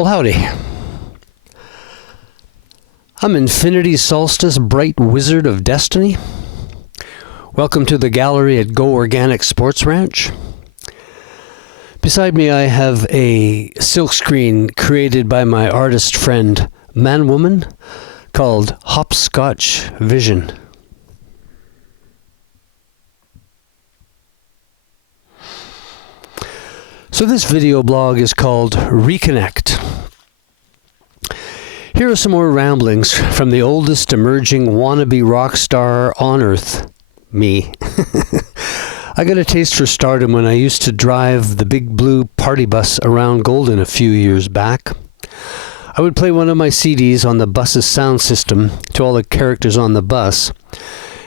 Well, howdy. I'm Infinity Solstice, bright wizard of destiny. Welcome to the gallery at Go Organic Sports Ranch. Beside me, I have a silkscreen created by my artist friend, man-woman, called Hopscotch Vision. So this video blog is called Reconnect. Here are some more ramblings from the oldest emerging wannabe rock star on Earth, me. I got a taste for stardom when I used to drive the big blue party bus around Golden a few years back. I would play one of my CDs on the bus's sound system to all the characters on the bus.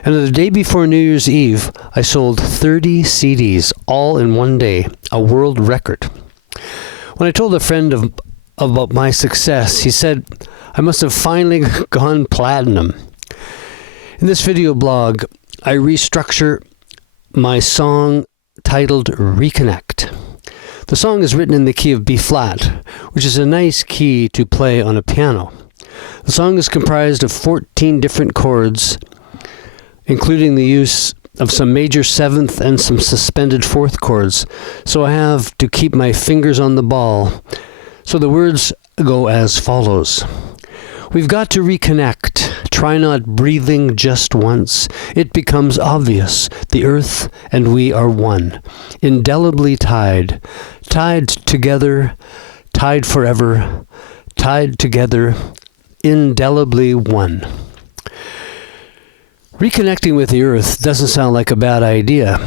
And the day before New Year's Eve, I sold 30 CDs, all in one day, a world record. When I told a friend about my success, he said I must have finally gone platinum. In this video blog, I restructure my song titled Reconnect. The song is written in the key of B flat, which is a nice key to play on a piano. The song is comprised of 14 different chords, including the use of some major seventh and some suspended fourth chords, so I have to keep my fingers on the ball. So the words go as follows. We've got to reconnect. Try not breathing just once. It becomes obvious. The earth and we are one. Indelibly tied. Tied together. Tied forever. Tied together. Indelibly one. Reconnecting with the earth doesn't sound like a bad idea,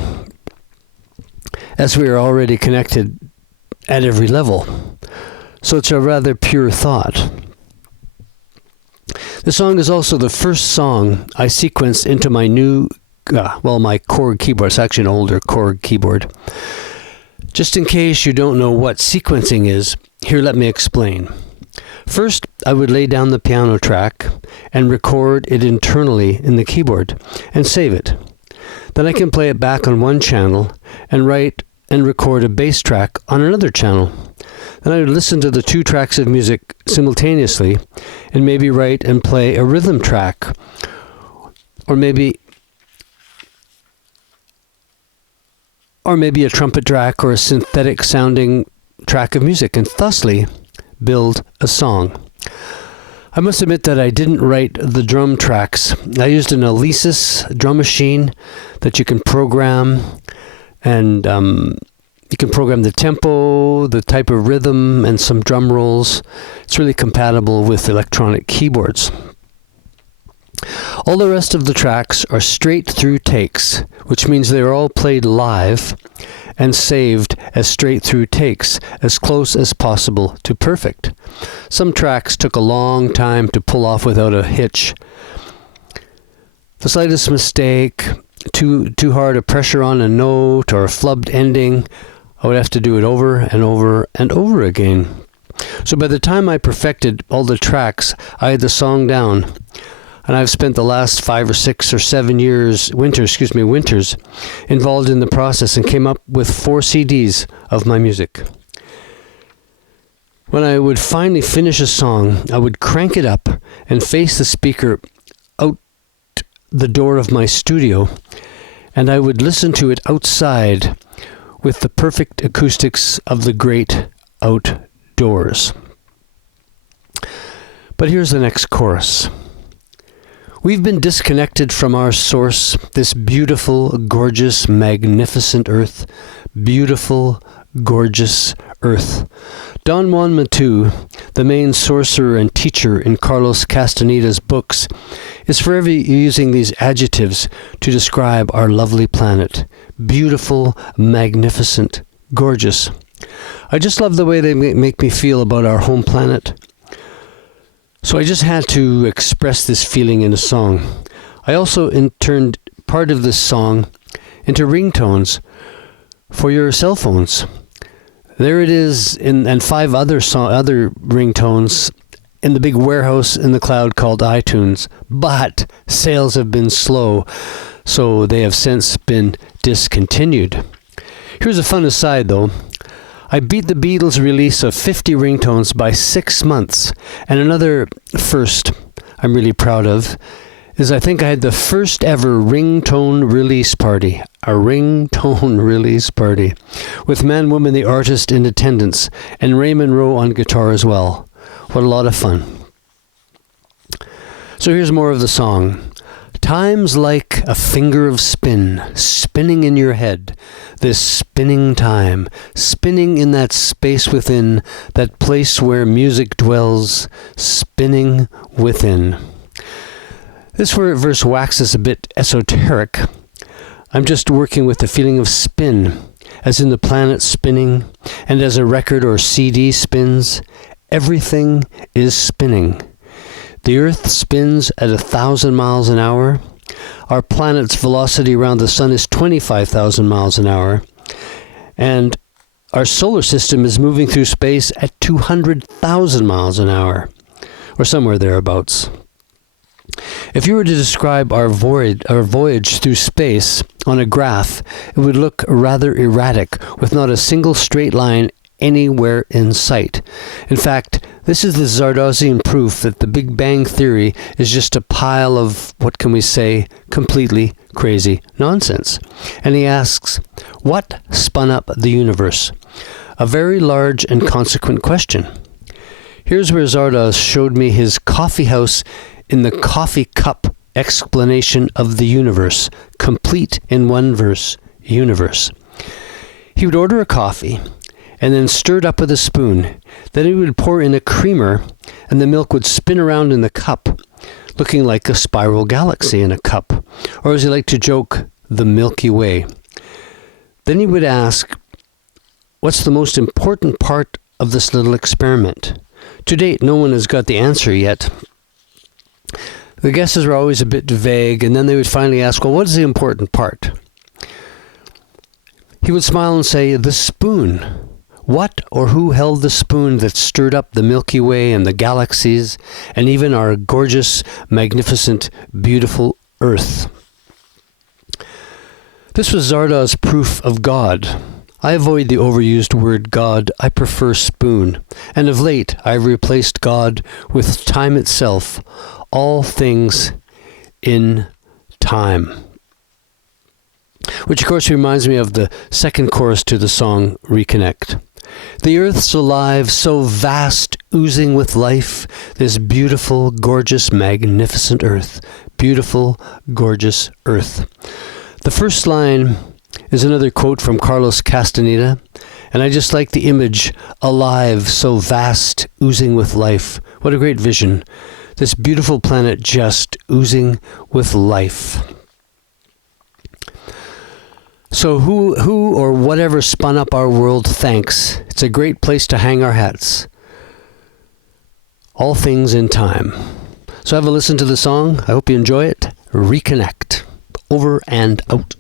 as we are already connected at every level. So it's a rather pure thought. The song is also the first song I sequenced into my new, my Korg keyboard. It's actually an older Korg keyboard. Just in case you don't know what sequencing is, here let me explain. First, I would lay down the piano track and record it internally in the keyboard and save it. Then I can play it back on one channel and write and record a bass track on another channel. Then I would listen to the two tracks of music simultaneously and maybe write and play a rhythm track, or maybe a trumpet track or a synthetic sounding track of music, and thusly build a song. I must admit that I didn't write the drum tracks. I used an Alesis drum machine that you can program, and you can program the tempo, the type of rhythm, and some drum rolls. It's really compatible with electronic keyboards. All the rest of the tracks are straight through takes, which means they are all played live and saved as straight through takes, as close as possible to perfect. Some tracks took a long time to pull off without a hitch. The slightest mistake, too hard a pressure on a note, or a flubbed ending, I would have to do it over and over and over again. So by the time I perfected all the tracks, I had the song down. And I've spent the last 5 or 6 or 7 winters involved in the process, and came up with 4 CDs of my music. When I would finally finish a song, I would crank it up and face the speaker out the door of my studio, and I would listen to it outside with the perfect acoustics of the great outdoors. But here's the next chorus. We've been disconnected from our source, this beautiful, gorgeous, magnificent earth. Beautiful, gorgeous earth. Don Juan Matu, the main sorcerer and teacher in Carlos Castaneda's books, is forever using these adjectives to describe our lovely planet. Beautiful, magnificent, gorgeous. I just love the way they make me feel about our home planet. So I just had to express this feeling in a song. I also turned part of this song into ringtones for your cell phones. There it is, and 5 other ringtones in the big warehouse in the cloud called iTunes. But sales have been slow, so they have since been discontinued. Here's a fun aside, though. I beat the Beatles' release of 50 ringtones by 6 months. And another first I'm really proud of is I think I had the first ever ringtone release party. A ringtone release party. With Man Woman the artist in attendance and Ray Monroe on guitar as well. What a lot of fun. So here's more of the song. Time's like a finger of spin, spinning in your head. This spinning time, spinning in that space within, that place where music dwells, spinning within. This verse waxes a bit esoteric. I'm just working with the feeling of spin, as in the planet spinning, and as a record or CD spins, everything is spinning. The Earth spins at 1,000 miles an hour. Our planet's velocity around the sun is 25,000 miles an hour. And our solar system is moving through space at 200,000 miles an hour, or somewhere thereabouts. If you were to describe our voyage through space on a graph, it would look rather erratic, with not a single straight line anywhere in sight. In fact, this is the Zardozian proof that the Big Bang Theory is just a pile of, what can we say, completely crazy nonsense. And he asks, what spun up the universe? A very large and consequent question. Here's where Zardoz showed me his coffee house in the coffee cup explanation of the universe, complete in one verse, universe. He would order a coffee, and then stir it up with a spoon. Then he would pour in a creamer, and the milk would spin around in the cup, looking like a spiral galaxy in a cup, or as he liked to joke, the Milky Way. Then he would ask, what's the most important part of this little experiment? To date, no one has got the answer yet. The guesses were always a bit vague, and then they would finally ask, well, what is the important part? He would smile and say, the spoon. What or who held the spoon that stirred up the Milky Way and the galaxies, and even our gorgeous, magnificent, beautiful Earth? This was Zardoz's proof of God. I avoid the overused word God. I prefer spoon. And of late, I've replaced God with time itself. All things in time. Which, of course, reminds me of the second chorus to the song Reconnect. The earth's alive, so vast, oozing with life, this beautiful, gorgeous, magnificent earth. Beautiful, gorgeous earth. The first line is another quote from Carlos Castaneda, and I just like the image, alive, so vast, oozing with life. What a great vision. This beautiful planet just oozing with life. So who or whatever spun up our world, thanks. It's a great place to hang our hats. All things in time. So have a listen to the song. I hope you enjoy it. Reconnect. Over and out.